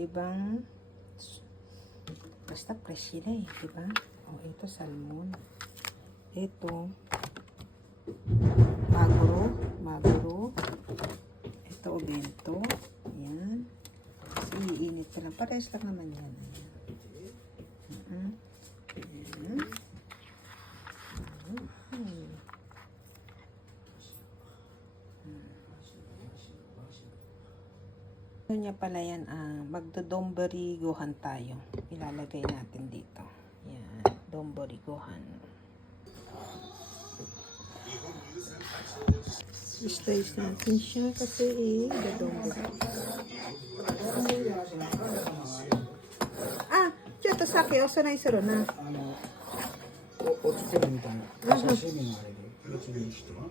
iba-ibang, basta fresh sila eh, diba? O, ito salmon. Ito, maguro. Ito, obento. Ayan. Kasi iinit pa lang. Pares lang naman yan. Ayan. Ayan. Ano niya pala yan, magdo-donburi gohan tayo. Ilalagay natin dito. Yan, donburi gohan. I-slice natin siya kasi donburi.ちょっと鮭お供えするな。おつけるみたいな。刺身のあれで別にしては。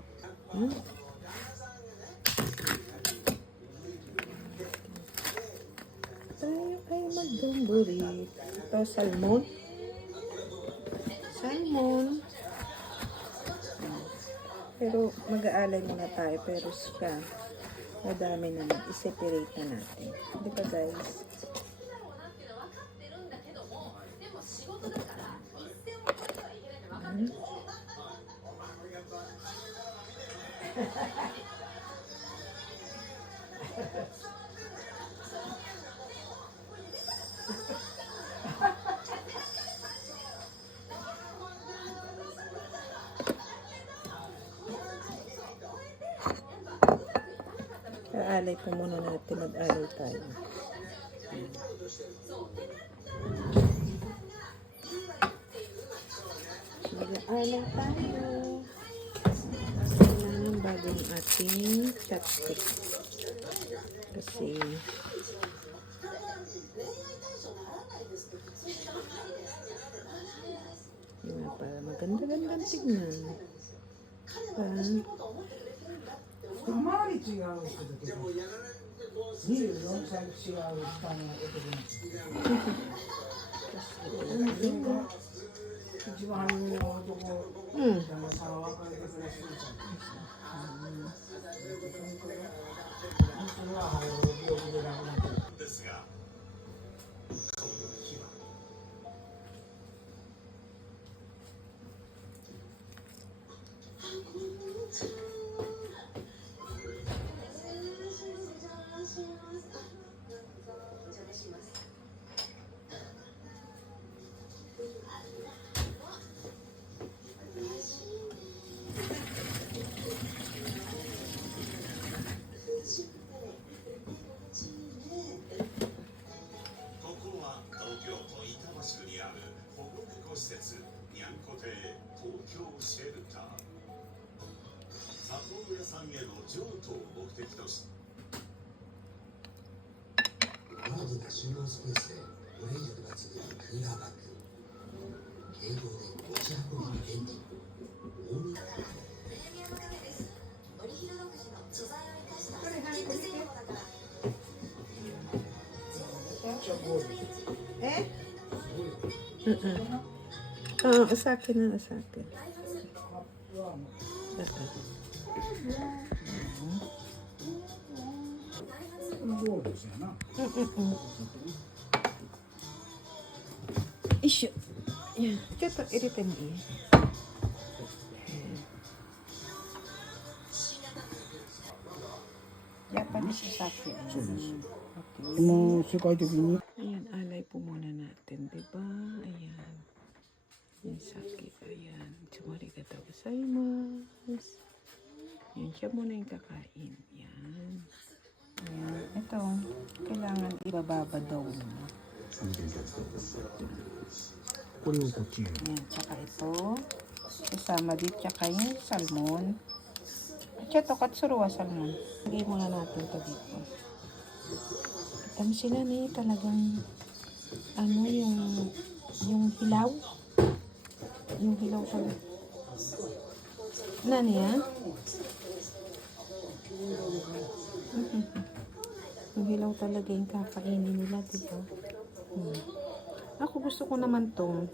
Tayo ay mag-donburi. Ito, salmon. Pero mag-aalay muna tayo. Pero siya, madami naman. I-separate na natin. Di ba guys? Alay po muna natin, mag-alay tayo. Mag-alay tayo. Kailangan bago yung ating chopstick. Kasi yun, para maganda-gandang tignan.回り違う人だけど24歳違う下の男の子一番初めの男旦那さんは別れてくれすぎちゃったんそれは病気で亡くなってですがハードな収納スペースで保冷力が続くクーラーバッグ軽量で持ち運びに便利大見プレミアムカフェです。森弘独自の素材を生かした熟成法だからsa akin na, sa akin. Isyo. Yan. Ito, iritin mo eh. Japanese sake. Okay. Mo, sukay to bini. Ayan, alay po muna natin, diba? Ayan. Yung sake, ayan. Sumarigatou gozaimasu. Yan, siya muna yung kakain. Yan. Ayan. Ito, kailangan ibababa daw mo. Ayan, tsaka ito. Kasama din, tsaka yung salmon. At ito, katsuruwa salmon. Lagay muna natin ito dito. Kitam sila ni talagang ano yung hilaw. Yung hilaw pala. Nani yan? Yung hilaw talaga yung kakainin nila, diba? Ako gusto ko naman to.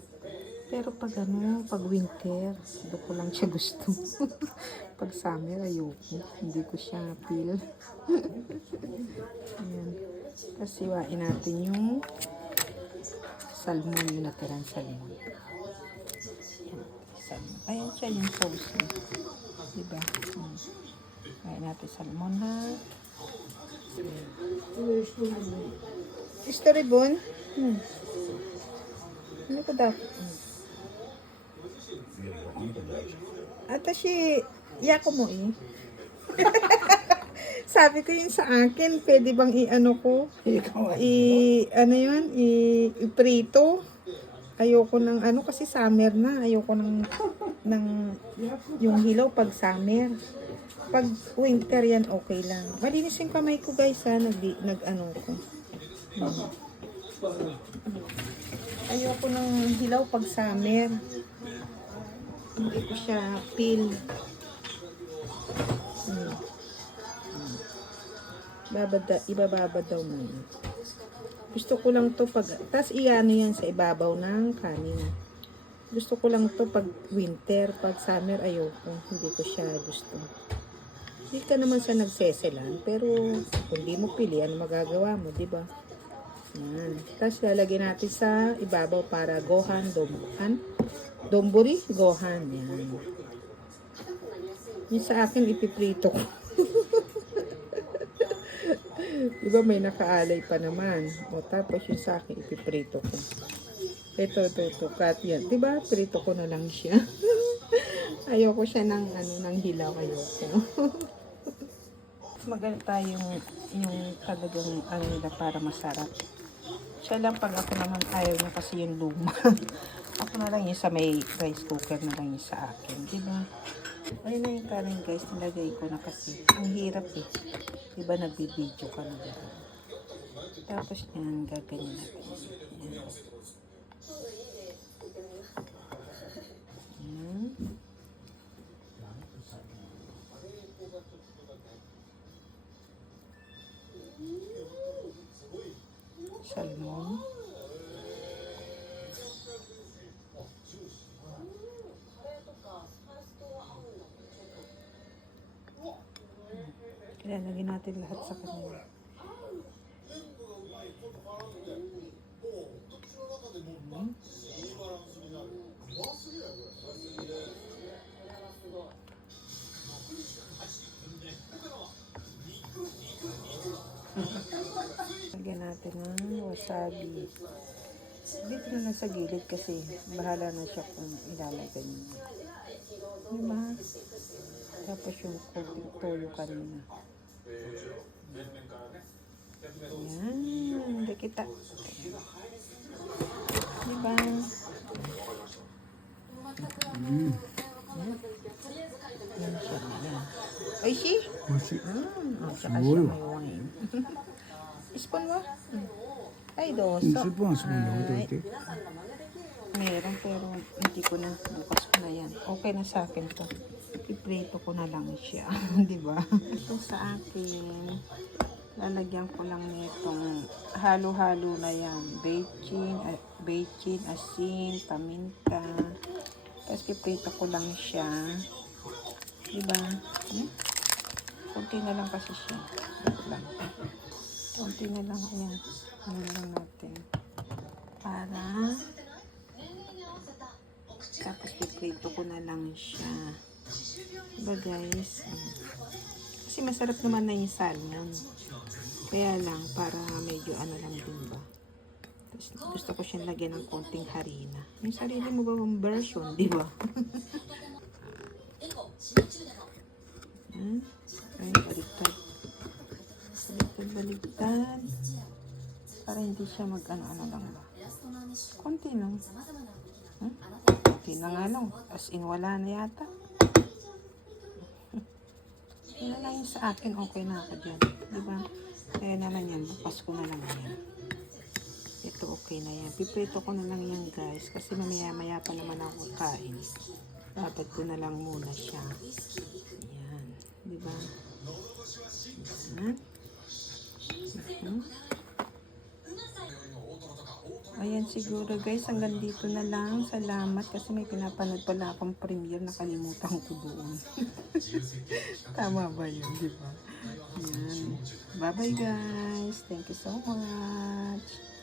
Pero pag pag winter, doon ko lang siya gusto. Pag summer, ayoko. Hindi ko siya feel. Ayan. Kasiwain natin yung salmon, yung natirang salmon. Salmon. Ayan siya yung sauce niya. Diba? Kain natin salmon ha. Story bone? Ano ko dapat? Atashi, yako mo eh. Sabi ko yun sa akin, pwede bang i-ano ko? Ano yun? I-prito. Ayoko ng ano kasi summer na. Ayoko ng yung hilaw pag summer. Pag winter yan, okay lang. Malinis yung kamay ko guys ha. Nag-ano ko. Ayoko ng hilaw pag summer. Hindi ko siya peel. Ibababad daw muna. Gusto ko lang to pag, tas iano yan sa ibabaw ng kanin. Gusto ko lang to pag winter, pag summer ayoko. Hindi ko siya gusto. Hindi ka naman sa nagseselan, pero kung di mo pili, ano magagawa mo, di ba? Yan. Tas lalagyan natin sa ibabaw para gohan, domburi, gohan. Yan. Yung sa akin, ipiprito ko. Diba may nakaalay pa naman. O tapos yung sa akin, ipiprito ko. Ito, cut yan. Diba, prito ko na lang siya. Ayoko siya ng, ng hilaw. Ayoko. Maganda tayong yung talagang nila para masarap. Siya lang pag ako naman ayaw niya kasi yung luma. Ako na lang yung sa may rice cooker na lang yung sa akin. Diba? Ayun na yung kanin guys. Nilagay ko na kasi. Ang hirap eh. Diba nagbibideo ka na dito. Tapos yan, gaganyan natin. Yan. Yan. Salmon. Ilalagay natin lahat sa kanila. Lagyan natin ng wasabi. Dito na lang sa gilid kasi bahala na siya kung ilalagay niya. Diba? Tapos yung toyo kanina. Ayan. Hindi kita. Diba? Yan siya. Ay, si? Tsaka siya may wine. Spoon mo? Ay, dosa. Meron pero hindi ko na. Bukas ko na yan. Okay na sa akin to. Iprito ko na lang siya. Diba? Ito sa akin. Lalagyan ko lang nitong halo-halo na yan. Bacon, asin, paminta. Tapos iprito ko lang siya. Diba? Kunti na lang kasi siya. Kunti na lang. Ayan. Ano na lang natin. Para tapos iprito ko na lang siya. Diba guys? Kasi masarap naman na yung salmon. Kaya lang, para medyo ano lang din ba. Tapos gusto ko siyang lagyan ng konting harina. Yung sarili mo ba yung version, di ba? Ay, baliktad. Baliktad. Para hindi siya mag-ano-ano lang ba. Konti lang. Konti na nga lang. As in, wala na yata. Yun na lang yung sa akin, okay na ako dyan. Diba? Kaya naman yan, bukas ko na lang yan. Ito okay na yan. Piprito ko na lang yan guys. Kasi mamaya-maya pa naman ako kain. Dapat ko na lang muna siya. Ayan. Diba? Ayan. Ayan siguro guys, hanggang dito na lang. Salamat kasi may pinapanood pala akong premiere, nakalimutan ko doon. Tama ba yun, di ba? Yan. Bye-bye guys. Thank you so much.